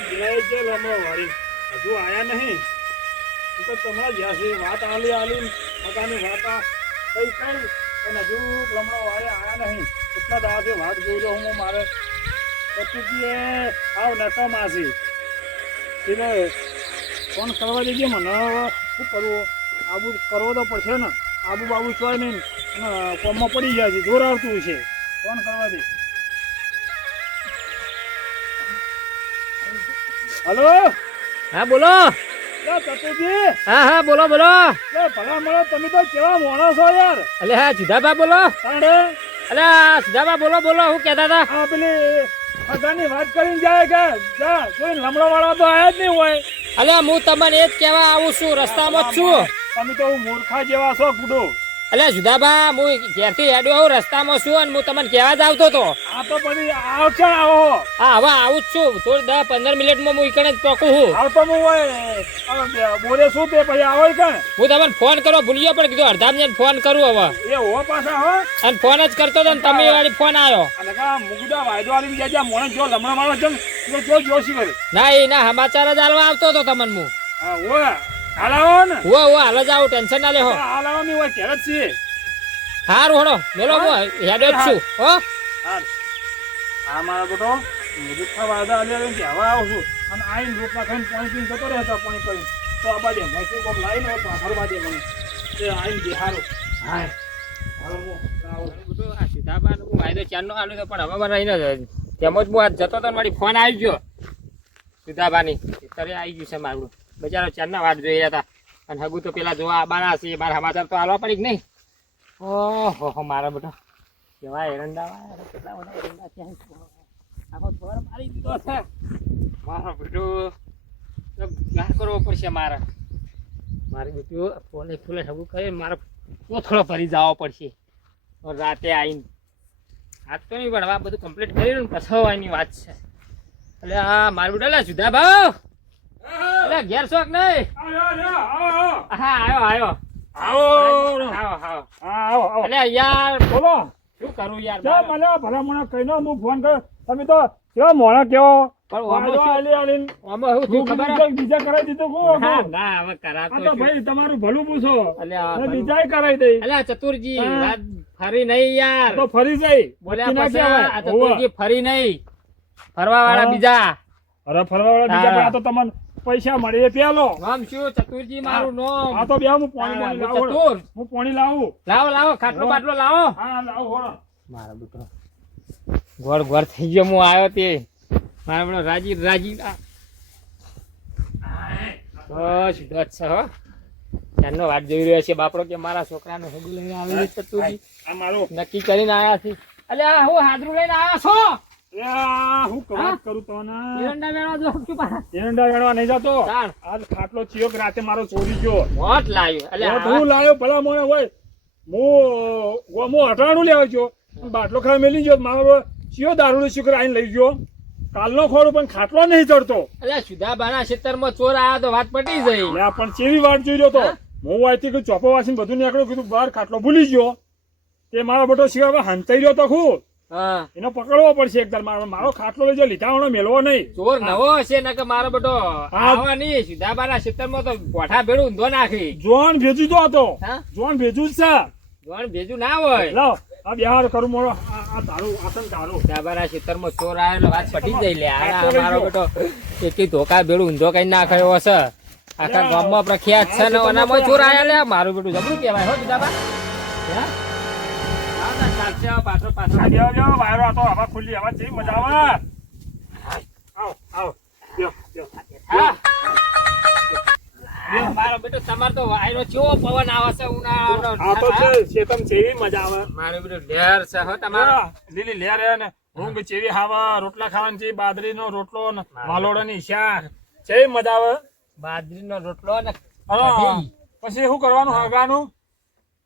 જિલ્લાએ છે લમણો વાળી હજુ આયા નહીં તો તમારા જ્યાં છે વાત આલી મકાની વાત કઈ અને હજુ લમણો વાળે આયા નહીં કેટલા દાવાથી વાત જોઈ રહ્યો હું મારે પચીએ આવ નકામા છે એટલે ફોન કરવા દેજે મને શું કરવું આબુ કરવો તો પડશે ને આબુ બાબુ ચોય નહીં અને કોમમાં પડી જાય છે જોર આવતું છે ફોન કરવા દે હલો હા બોલો ચતુજી હા હા બોલો બોલો ભલા મળો તમે તો કેવા મોણો છો યાર અલે હા સીધાબા બોલો તાણે અલે સીધાબા બોલો બોલો હું કહેતા હતા આ પેલી અગાની વાત કરીને જાય કે જા કોઈ લમડો વાળા તો આયા જ નહીં હોય અલે હું તમને એ જ કહેવા આવું છું રસ્તામાં જ છું તમે તો મૂર્ખા જેવા છો ગુડો અલે સુધાબા હું ઘેરથી હેડ્યો આવું રસ્તામાં છું અને હું તમને કહેવા જ આવતો હતો આ તો બધી આવશે આવો હા હવે આવું જ છું થોડી 10-15 મિનિટમાં હું ઈકણે જ પહોંચું છું આવતો હું હોય બોરે શું તે પછી આવો કે હું તમને ફોન કરો ભૂલ્યો પણ કીધું અડધા મિનિટ ફોન કરું હવે એ હો પાછા હો અને ફોન જ કરતો હતો ને તમે વાળી ફોન આવ્યો અને કા મુગુડા વાયદો આલી જાય મોણે જો લમણા વાળો છે ને જો જોશી કરે ના એના સમાચાર જ આલવા આવતો હતો તમને હું હા હોય હાલાવો ને હું હાલ જ આવું ટેન્શન ના લેહો હાલાવો ની હોય ઘેર જ છે હારું હળો મેલો હું હેડે જ છું હો હા મારા બેટો મુગુડા વાયદા આલી કે હવે આવું છું અને આઈને રોટલા ખાઈને પાણી પીને જતો રહેતા પાણી કરીને તો આ બાજુ મેં શું કોક લાવીને હોય પાછળ બાજુ મને તે આઈને દેખાડો હા હાલો હું બધું આ સીધાબા હું વાયદો ચારનો આલ્યો તો પણ હવે મને રહીને તેમજ હું આજ જતો તો મારી ફોન આવી ગયો સીધાબાની અત્યારે આવી ગયું છે મારું બજારો ચારના વાટ જોઈ રહ્યા હતા અને હગું તો પેલા જોવા આવવાના છે મારા સમાચાર તો હાલવા પડી કે નહીં ઓહો મારા બેટા કેવા એરંડા કેટલા બધા એરંડા ત્યાં આખો થોર મારી દીધો છે મારા બેટો ગાર કરવો પડશે મારી બેટું ફોને ફૂલે હગું કરે મારે કોથળો ભરી જવો પડશે રાતે આવીને આજ તો નહીં પણ આ બધું કમ્પ્લીટ કરી ને પછવાની વાત છે એટલે આ મારું બેટા સુધા ભાવ એટલે ઘેર શોખ નહીં હા આવ્યો આવો એટલે યાર બોલો શું કરું યાર ચા મને ભલા મને કહીનો હું ફોન કર્યો તમે તો કેવો મોણા કેવો બીજા કરાવી દીધું ના હવે કરાતો તો ભાઈ તમારું ભલું પૂછો એટલે બીજા કરાવી દઈ એટલે ચતુરજી વાત ફરી નહીં યાર તો ફરી જઈ બોલ્યા પછી આ ચતુરજી ફરી નહીં ફરવા વાળા બીજા અરે ફરવા વાળા બીજા આ તો તમને પૈસા મળે એ પેલો નામ શું ચતુરજી મારું નામ આ તો બે હું પાણી લાવું હું પાણી લાવું લાવો ખાટલો બાટલો લાવો હા લાવો હોળો મારા બેટો ગોળ થઈ ગયો હું આવ્યો તે મારા બેટો રાજી બસ દસ છે હો ત્યાંનો વાત જોઈ રહ્યો છે બાપડો કે મારા છોકરાને હગું લઈને આવી ચતુરજી આ મારો નક્કી કરીને આવ્યા છે અલ્યા હું હાજરું લઈને આવ્યો છો હું વાત કરું તો એરંડા વેણવા જો છું પાછા એરંડા વેણવા નહીં જતો આજ ખાટલો ચિયો કે રાતે મારો ચોરી ગયો મોટ લાવ્યો અલ્યા હું લાવ્યો ભલા મોણે હોય હું અટાણું લેવા ગયો બાટલો ખાઈ મેલી ગયો મારો ચિયો દારૂ શુક્ર આઈને લઈ ગયો કાલનો ખોડું પણ ખાટલો નહીં ચડતો અલ્યા સુધાબાના ખેતરમાં ચોર આવ્યા તો વાત પટી ગઈ પણ ચેવી વાત જોઈ રહ્યો તો હું અહીંથી ચોપો વાસીને બધું નીકળ્યું કીધું બહાર ખાટલો ભૂલી ગયો તે મારો બેટો સિવાય હંતાઈ રહ્યો તો ખુદ એનો પકડવો પડશે એકદમ મારો ખાટલો લઈ લીધા મેળવો નહીં ચોર નવો હશે ને કે મારો બેટો આવા નહીં સુધાબાના ખેતરમાં તો પોઠા ભેડું ઊંધો નાખી જોન ભેજુ તો હતો જોન ભેજુ જ છે જોન ભેજુ ના હોય લાવ આ બિહાર કરું મોરો આ તારું આસન તારું સુધાબાના ખેતરમાં ચોર આવેલો વાત પટી જઈ લે મારો બેટો એકી ધોકા ભેડું ઊંધો કઈ નાખ્યો હશે આખા ગામમાં પ્રખ્યાત છે ને એનામાં ચોર આયા લે મારું બેટું જબરું કહેવાય હો સુધાબા વાયરો હતો હવા ખુલ્લી હવા જેવી મજા આવે મારો બેટો તમારે તો વાયરો કેવો પવન આવે છે ઉનાળાનો આ તો છે શેતમ જેવી મજા આવે મારો બેટો લહેર છે હો તમારો લીલી લહેર હે ને ઊંઘ જેવી હાવા રોટલા ખાવાની છે બાજરીનો રોટલો ને વાલોડાની શાક જેવી મજા આવે બાજરીનો રોટલો ને પછી શું કરવાનું હગાનું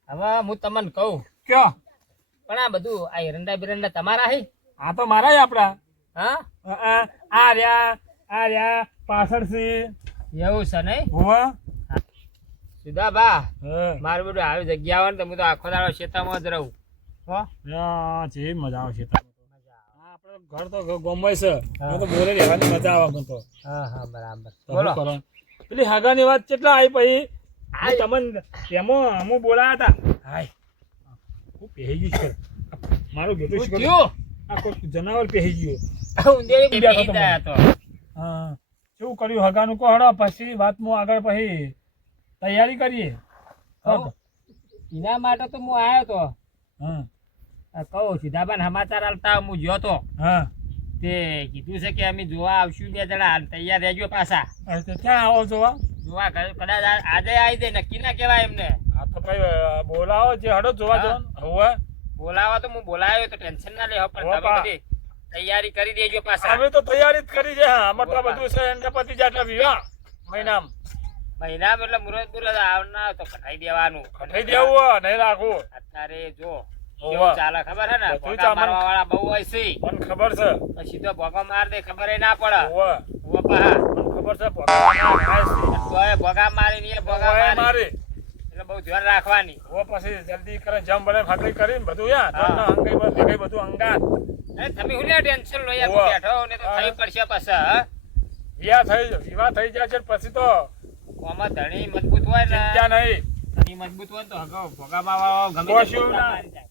હવે હું તમને કહું કયો પણ આ બધું આ એરંડા બિરંડા તમારા હે આ તો મારા આપડા હા આ રહ્યા પાછળ છે એવું છે નહીં હોવા સુધાબા મારું બધું આવી જગ્યા હોય ને તો હું તો આખો દાડો ખેતરમાં જ રહું જે મજા આવે છે આપણે ઘર તો ગોમવાય છે મને તો બોલે રહેવાની મજા આવે મને તો હા બરાબર તો બોલો શું કરો? પેલી હાગાની વાત કેટલા આવી પછી તમને તેમાં અમુ બોલાયા હતા હાય હું પહેરી ગયું છે મારું બેટું શું કર્યું? આ કોઈ જનાવર પહેરી ગયું ઉંદેડી બેઠો બેહી ગયા તો હા શું કર્યું હગાનું કહો હડો પછી વાતમાં આગળ પછી તૈયારી કરીએ હઉ. એના માટે તો હું આવ્યો તો હા કહું સીધાબાન સમાચાર આલતા હું ગયો તો હા તે કીધું છે કે અમે જોવા આવશું 2 જણા તૈયાર રહેજો પાછા તો ક્યાં આવો જોવા? જોવા કદાચ આજે આવી જાય નક્કી ના કહેવાય એમને આ તો ભાઈ બોલાવો જે હડો જોવા જવાનું હવે બોલાવા તો હું બોલાવ્યો તો ટેન્શન ના લેવો પણ તમે બાપા. બધી તૈયારી કરી દેજો પાછા અમે તો તૈયારી જ કરી છે હા અમારે તો બધું છે એને પતિ જાય વિવાહ મહિનામાં મહિના એટલે મુરત આવના તો કઢાઈ દેવાનું કઠાઈ દેવું નહીં રાખવું અત્યારે જો હોવે. કેવું ચાલે ખબર હે ને બધું ભોગા ચાલે. મારવા વાળા બહુ હોય છે મને ખબર છે પછી તો ભોગો માર દે ખબર ના પડે હોવે. હોવે પા. મને ખબર છે ભગવાન તો એ ભોગા મારી ને એ ભોગા મારી મારી એટલે બહુ ધ્યાન રાખવાની હો પછી જલ્દી કરે જમ બને ફાકડી કરીને બધું યા હા. અંગાઈ બધું અંગાત એ તમે હું ટેન્શન લો યાર હોવે. બેઠો ને તો થઈ પડશે પાછા હા? વિવાહ થઈ જાય છે પછી તો આમાં ધણી મજબૂત હોય ને ચિંતા નહીં ધણી મજબૂત હોય ને તો હગો ભોગા મારવા ગમે તે કશું ભોગા ના. મારી જાય.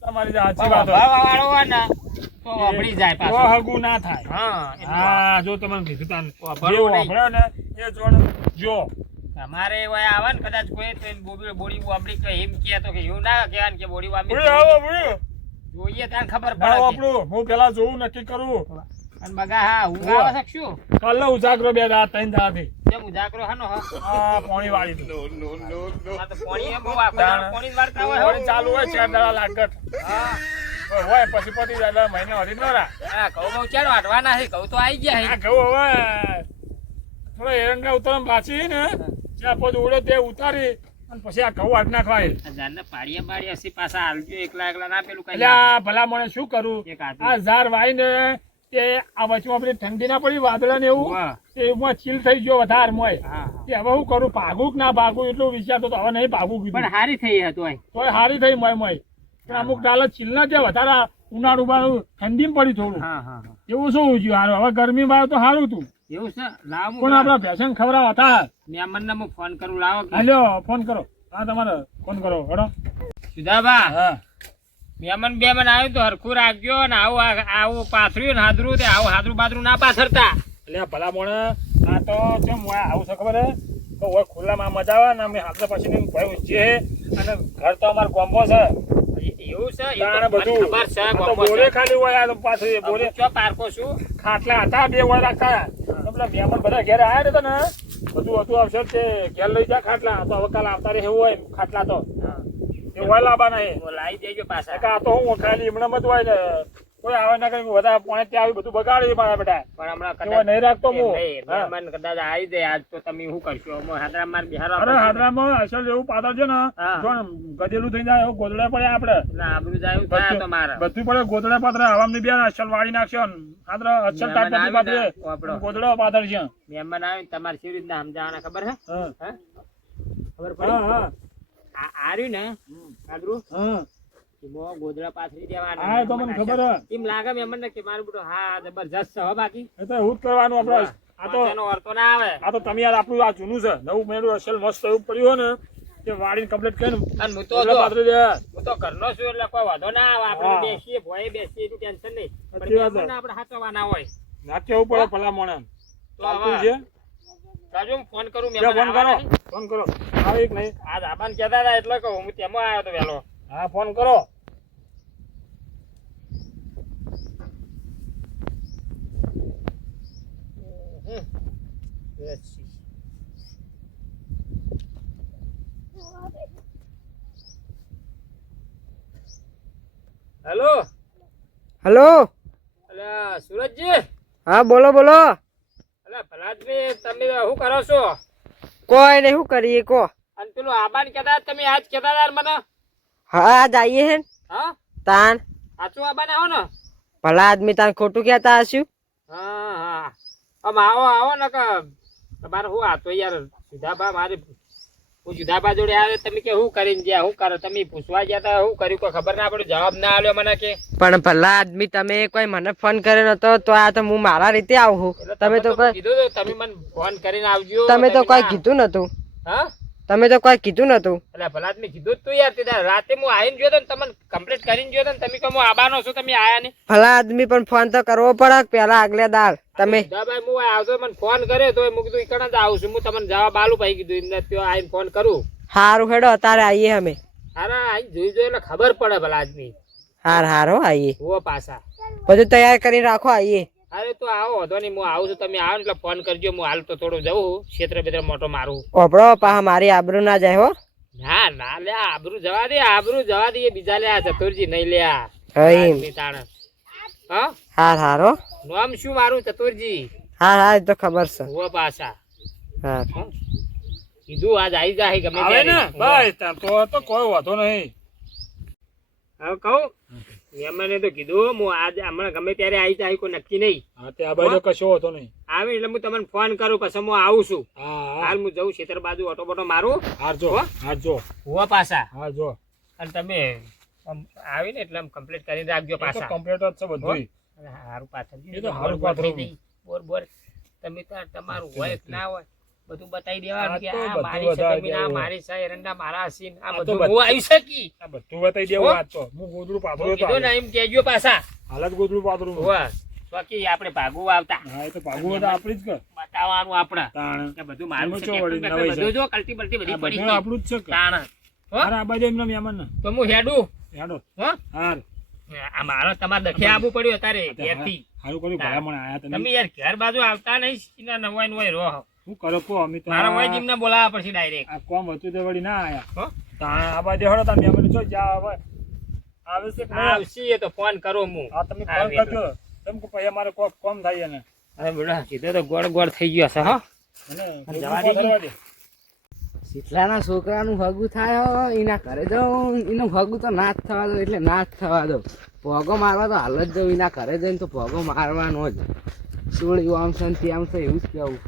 તમારી સાચી પણ વાત વભાવા વાળો હોય ને તો વભળી જાય તો પાછો હગું ના થાય હા એટલે હા જો તમને કીધું તાન વાપરવું જે નહીં. વાપરે ને એ જોણ જો તમારે હોય આવે ને કદાચ કોઈ તો એમ બોડી વાપરી તો એમ કહે તો કે એવું ના કહેવાય ને કે બોડી ભૂલી વાપરી આવો ભૂલી જોઈએ ત્યાં ખબર ના પડે વાપરું હું પેલા જોઉં નક્કી કરું અને બગા હા હું હોવે. આવે શકશું કાલે ઉજાગરો 2 દાડા 3 દાડાથી કેમ ઉજાગરો હાનો હા આ પાણી વાળી દઉં. આ તો પાણી એમ બહુ આખો દાડો પાણી જ વાળતા હોય પાણી ચાલુ હોય 4 દાડા લાગત હા હોય પછી પતી જાય એટલે મહિને વધી ન રા હા ઘઉં બહુ ચાલો વાટવાના છે ઘઉં તો આવી ગયા આ છે ઘઉં હવે થોડો એરંડા ઉતરમ બાચી ને જ્યાં પદ ઉડે તે ઉતારી અને પછી આ ઘઉં વાટ નાખવાય આ જાનને પાડીએ બાડીએ હસી પાછા હાલજો એકલા ના પેલું કઈ એટલે આ ભલા મને શું કરું એક હાથ આ ઝાર વાઈને તે આ વચમાં આપણી ઠંડી ના પડી વાદળા ને એવું વાહ. એમાં ચીલ થઈ ગયો વધારે મોય હા તે હવે હું કરું ભાગું કે ના ભાગું એટલું વિચારતો તો હવે નહીં ભાગું પણ કીધું હારી થઈ હતું તોય હારી થઈ મોય મોય પણ અમુક ડાલ ચીલ ના ત્યાં વધારે ઉનાળું બાળું ઠંડી પડી થોડું હા હા એવું શું થયું હારું હવે ગરમી માં તો સારું હતું એવું છે લાવ પણ આપડા ભેસણ ખવડાવ હતા મેમનને હું ફોન કરું લાવો કે હાલ્યો ફોન કરો હા તમારે ફોન કરો હડો સુધાબા હા મેમન બેમન આવ્યું તો હરખું રાખજો ને આવું પાથર્યું ને હાદરું તે આવું હાદરું બાદરું ના પાથરતા એટલે આ ભલા મોણે આ તો કેમ હોય આવું છે ખબર હે તો હોય ખુલ્લામાં મજા આવે ને અમે હાથે પછી ભય ઊંચીએ અને ઘર તો અમારે ગોમ્બો છે એવું છે એ તાણે તો મને બધું ખબર છે આ તો ગોમો બોરે છે. ખાલી હોય આ તો પાછું બોરે અમુક ચો પારકો છું ખાટલા હતા 2 વળ રાખતા તો પેલા મહેમાન બધા ઘેર આવ્યા ને બધું હતું અવસર તે ઘેર લઈ જા ખાટલા તો હવે કાલ આવતા રહે એવું હોય ખાટલા તો એ હોય લાવવા નહીં તો લાવી દેજો પાછા આ તો હું ખાલી હમણાં મત હોય ને કોઈ આવે ના કઈ બધા પોણે ત્યાં આવી બધું બગાડી મારા બેટા પણ હમણાં એવા કદાચ નહીં રાખતો હું નહીં, હા. મહેમાન કદાચ આવી જાય આજ તો તમે શું કરશો અમે હાદરા માર બિહાર અરે હાદરામાં અસલ એવું પાતળ છે ને હા. જો ને ગધેલું થઈ જાય એવું ગોદડા પડે આપણે આબરૂ જાય એવું થાય તો મારે બધું પડે ગોદડા પાત્ર હવામાં બે અસલ વાળી નાખશો ને હાદરા અસલ મહેમાન તાટપત્રી પાથરે આવી ને વાપરો. ગોદડા પાથર છે મહેમાન આવે ને તમારે કેવી રીતના સમજાવવાના ખબર હે હા હા? ખબર હા પડી હા આ રહ્યું ને હાદરું હા એમાં ગોદડા પાથરી દેવાના હા, એ તો મને ખબર હે. એમ લાગે મહેમાન ને કે મારું બેટો હા જબરજસ્ત છે હો બાકી એ તો એવું જ કરવાનું આપણે આ તો પાછળનો અર્થો ના આવે આ તો તમે યાર આપણું આ જૂનું છે નવું મેળું અસલ મસ્ત એવું પડ્યું હોય ને તે વાળીને કમ્પ્લીટ કરીને અને હું તો ગોદડા જો, પાથરી દે હું તો ઘરનો છું એટલે કોઈ વાંધો ના આવે આપણે હા. બેસીએ ભોંય બેસીએ એટલું ટેન્શન નહીં પણ સાચી વાત છે. મહેમાનને આપણે હાચવવાના હોય ના કેવું પડે ભલા મોણે તો ચાલતું હવે છે રાજુ હું ફોન કરું જો મહેમાન ફોન કરો આવવાના છે. ફોન કરો આવે એક નહીં આ દાબાને કહેતા હતા એટલે કહું હું તેમાં આવ્યો તો વહેલો હા ફોન કરો હેલો હલો અલ્યા સુરજજી હા બોલો બોલો અલ્યા ભલાદભાઈ તમે શું કરો છો કોઈ નહીં શું કરીએ કો અને પેલું આબાને કહેતા તમે આજ કહેતા હતા મને હા જઈએ હે હા તાન સાચું આબાને આવો ને ભલા આદમી તાન ખોટું કહેતા હશું હા હા આમ આવો આવો ને કે તમારે શું આ તો યાર સીધા બા મારી હું જુદાબા જોડે આવ્યો તમે કે શું કરીને ગયા શું કરો તમે પૂછવા ગયા તા શું કર્યું કોઈ ખબર ના પડ્યું જવાબ ના આલ્યો મને કે પણ ભલા આદમી તમે કોઈ મને ફોન કર્યો નતો તો આ તો હું મારા રીતે આવું છું. તમે તો કોઈ કીધું તો તમે મને ફોન કરીને આવજો તમે તો કોઈ ના. કીધું નતું. હા તમે તો કોઈ કીધું નતું. એટલે ભલા મેં કીધું જ તું યાર તે દાડે રાતે હું આવીને ગયો તો ને તમને કમ્પ્લીટ કરીને ગયો તો ને તમે કહો હું આબાનો છું તમે આયા નહીં ભલા આદમી પણ ફોન તો કરવો પડે પેલા આગલે દાળ તમે ભાઈ હું આવતો મને ફોન કર્યો તો મેં કીધું ઈકણ જ આવું છું હું તમને જવાબ આલું ભાઈ કીધું એમને ત્યાં આવીને ફોન કરું હારું હેડો અત્યારે આવીએ અમે. હારા આઈને જોઈ જોઈ એટલે ખબર પડે ભલા આદમી હાર હો આવીએ. હો પાછા બધું તૈયાર કરીને રાખો આવીએ. અરે તો આવો વાંધો નહીં હું આવું છું તમે આવો ને એટલે ફોન કરજો હું હાલ તો થોડું જવું ક્ષેત્ર બેત્ર મોટો મારું ઓપડો પાહા મારી આબરૂ ના જાય હો. ના ના લે આબરૂ જવા દે બીજા લે આ ચતુરજી નહીં લે આ હઈ. આદમી તાણ હા હાર હો. નામ શું મારું ચતુરજી હાર એ તો ખબર છે. હો પાછા હાર કીધું આજ આવી જાય ગમે આવે ને ત્યારે. ભાઈ તો કોઈ વાંધો નહીં. હવે કહું એમને તો કીધું હું આજે હમણાં ગમે ત્યારે આવી જાય કોઈ નક્કી નહીં હા તે આ બાજુ કશો વાંધો નહીં. આવી એટલે હું તમને ફોન કરું પછી હું આવું છું હા હાલ હું જઉં ખેતર બાજુ ઓટો બોટો મારું હારજો હો? હારજો હુવા પાછા હારજો. અને તમે આમ આવીને એટલે આમ કમ્પ્લીટ કરીને રાખજો એ તો પાછા કમ્પ્લીટ જ છે બધું. અને હારું પાછળ એ તો હારું બોર બોર થઈ પાથરું. જાય. બોર તમે તાર તમારું હોય કે ના હોય બધું બતાવી દેવાનું આ કે તો આ બધું મારી છે બતાવી જમીન, આ દેવું. મારી છે એરંડા મારા સીન આ આ તો બધું હું આવી શકી આ બધું બતાવી દેવું હો? આજ તો હું ગોદડું હું પાથરું કીધું ને એમ કહેજો પાછા હાલત ગોદડું પાથરું. હોવા બાકી આપણે ભાગવું આવતા હા એ તો ભાગવું તો આપણી જ કર બતાવવાનું આપણે તાણ કે બધું મારું એમાં છે ચો ટ્રેક્ટર વળી બેક્ટર નવાઈ બધું છે. જો કલ્ટી બલ્ટી બધી આ પડી બધું ગઈ. આપણું જ છે કે તાણ હો? હાર આ બાજુ એમને મહેમાન ને તો હું હેડું હેડો હો હાર આ મારો તમારે દખે આવવું પડ્યું અત્યારે ઘેરથી હારું કર્યું ભલામણ આયા તમે તમે યાર ઘર બાજુ આવતા નહીં સીના નવાઈ નવાઈ રહો શું કરો કો અમે તો મારા મોય જીમને બોલાવવા પડશે ડાયરેક્ટ આ કોમ હતું તે વળી ના આયા હો તાણ આ બાજુ હેડો તમે મહેમાન જો જા હવે આવે છે કે નહીં? આવશે એ તો ફોન કરો હું હા તમે હા, ફોન વેલો. કરજો કેમ કે પછી અમારે કોક કોમ થાય એને અરે બેટા સીધો તો ગોળ ગોળ થઈ ગયો છે હો અને જવા ગોદડું દેજે. પાથરવા દે. શીતલાના છોકરાનું હગું થાય એના ઘરે જાઉં એનું હગું તો ના જ થવા દો એટલે ના જ થવા દો. ભોગો મારવા તો હાલ જ જવું એના ઘરે જઈને તો ભોગો મારવાનો જ. સોળી આમ છે ને તેમ છે એવું જ કેવું.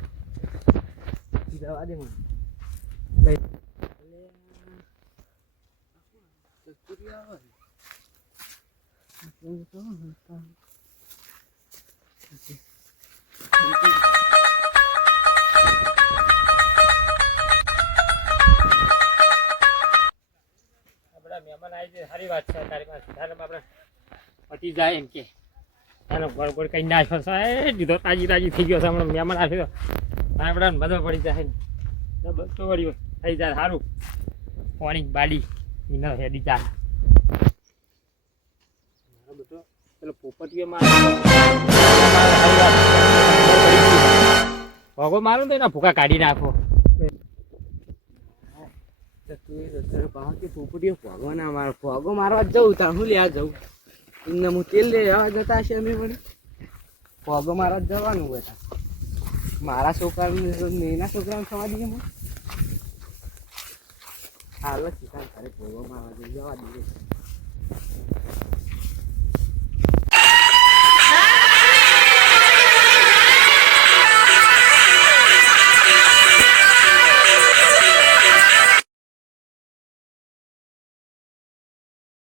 જવા દે મને. આપણા મહેમાન આવી જાય સારી વાત છે તારી પાસે તારે આપણે પતી જાય એમ કે તારો ગોળ ગોળ કઈ નાખો છે દીધો તાજી તાજી થઈ ગયો છે હમણાં મહેમાન આવ્યો આપણે બધો પડી જાય ને બધું વળી થઈ જાય સારું પાણી બાડી એનો હેડી જાય મારો બધો પેલો પોપટીઓમાં ભોગો મારું તો એના ભૂકા કાઢી નાખો ભોગો મારવા જ જવું ત્યાં હું લેવા જવું એમને હું તેલ લેવા જતા હશે અમે પણ ભોગો મારવા જ જવાનું હોય ત્યાં. મારા છોકરાને એના છોકરાને થવા દઈએ મને હાલ જ સીધા ઘરે ભોગો મારવા જવા દઈએ.